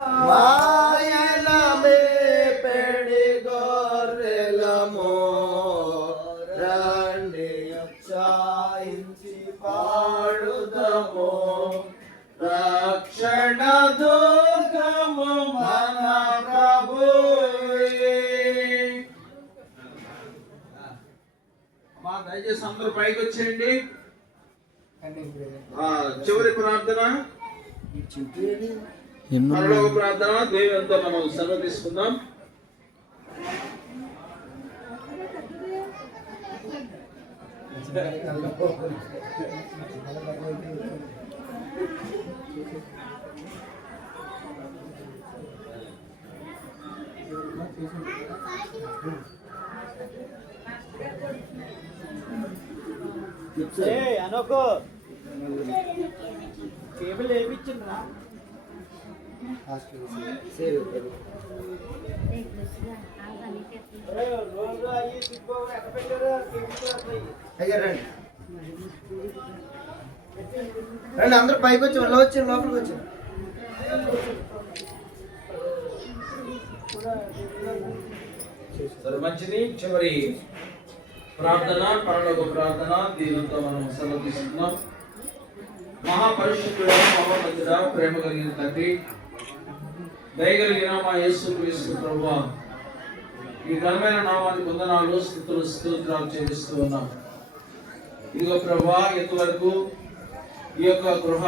మాయనమే పెడి గొర్రెలమో రండి ఉత్సాహించి పాడుదము రక్షణ దుర్గము మన ప్రభువే. అమ్మా దయచేసి అందరూ పైకి వచ్చేయండి. చివరి ప్రార్థన పరలోక ప్రార్థన. దేవునితో మనం సెలవు తీసుకుందాం. అనుకో కేబుల్ వేయించిందా? రండి అందరూ పైకి వచ్చి వచ్చి లోపలికి వచ్చి మంచిది. చివరి ప్రార్థన పరలోక ప్రార్థన. దీనితో మనం సెలవు తీసుకుందాం. మహాపరిశుద్ధుడ మహోన్నతుడ ప్రేమ కలిగిన తండ్రి, దయగలిగిన మా యేసుక్రీస్తు ప్రభువా, ఈ ఘనమైన నామానికి వందనాలు స్తుతులు స్తోత్రాలు చెల్లిస్తూ ఉన్నాం. ఇదిగో ప్రభువా, ఇంతవరకు ఈ యొక్క గృహ